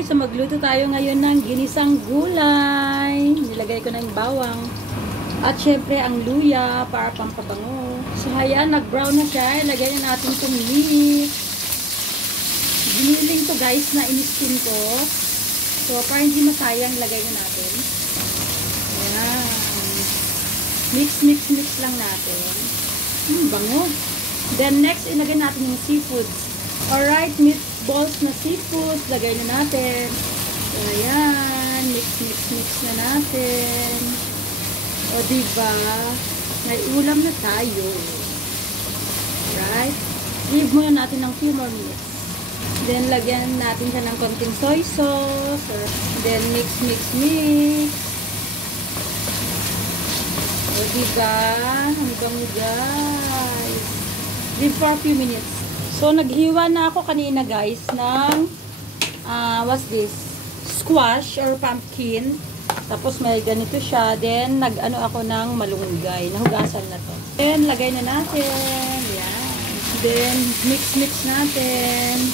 guys, so magluto tayo ngayon ng ginisang gulay. Nilagay ko na yung bawang. At syempre ang luya para pampabango. So ayan, nag-brown na siya. Ilagay na natin itong meat. Giniling to guys na in-steam ko. So para hindi masayang, lagay na natin. Ayan. Mix lang natin. Bango. Then next, ilagay natin yung seafoods. Alright, meatballs na seafood, lagay na natin. So, ayan, mix na natin. O, diba? May ulam na tayo. Right? Leave muna natin ng few more minutes. Then, lagyan natin siya ng konting soy sauce. Then, mix. O, diba? Ang bango, guys. Leave for a few minutes. So, naghiwa na ako kanina guys ng what's this? Squash or pumpkin. Tapos may ganito siya. Then, nag-ano ako ng malunggay. Nahugasan na to. Then, lagay na natin. Yan. Then, mix natin.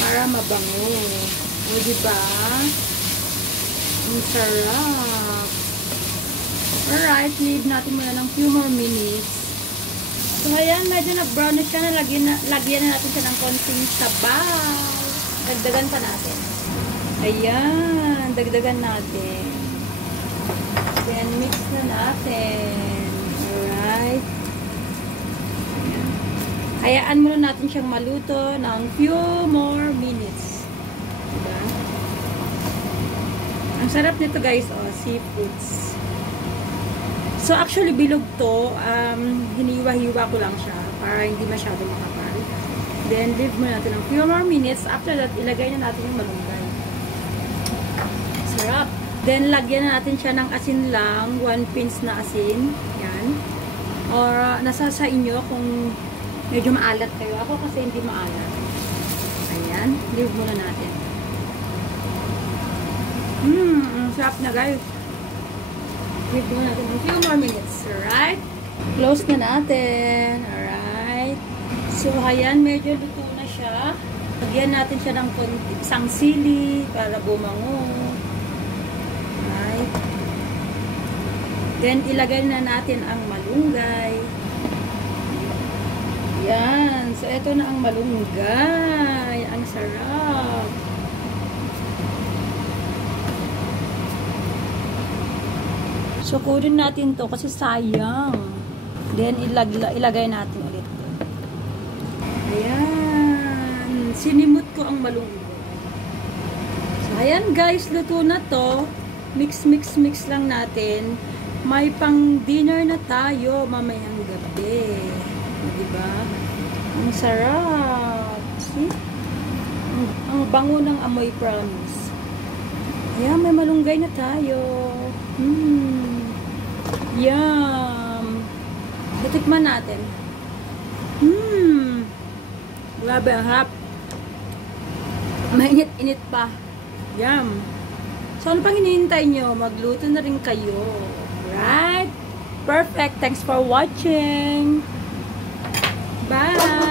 Para mabango. O, diba? Ang sarap. Alright, leave natin muna ng few more minutes. So, ayan, medyo na-brown na siya. Lagyan na natin siya ng konting sabaw. Dagdagan pa natin. Ayan, dagdagan natin. Then, mix na natin. Alright. Ayan. Hayaan muna natin siyang maluto ng few more minutes. Diba? Ang sarap nito guys, oh, seafoods. So, actually, bilog to. Hiniwa-hiwa ko lang siya para hindi masyado makapal. Then, leave mo natin ng few more minutes. After that, ilagay na natin yung malunggay. Sarap. Then, lagyan na natin siya ng asin lang. 1 pinch na asin. Yan. Or, nasa sa inyo kung medyo maalat kayo. Ako kasi hindi maalat. Ayan. Leave muna natin. Ang sarap na guys. Leave mo natin ng few more minutes. Alright? Close na natin. Alright? So, ayan. Medyo luto na siya. Lagyan natin siya ng isang sili para bumango. Alright? Then, ilagay na natin ang malunggay. Yan. So, ito na ang malunggay. Ang sarap. So, kunin natin to kasi sayang. Then, ilagay natin ulit. Ayan. Sinimot ko ang malunggay. So, ayan guys. Luto na to. Mix lang natin. May pang dinner na tayo mamayang gabi. Diba? Ang sarap. See? Ang bango ng amoy, promise. Ayan, may malunggay na tayo. Yum! Titikman natin. Grabe, ang harap. Mainit-init pa. Yum! So, ano pang hinihintay nyo? Magluto na rin kayo. Right? Perfect! Thanks for watching! Bye!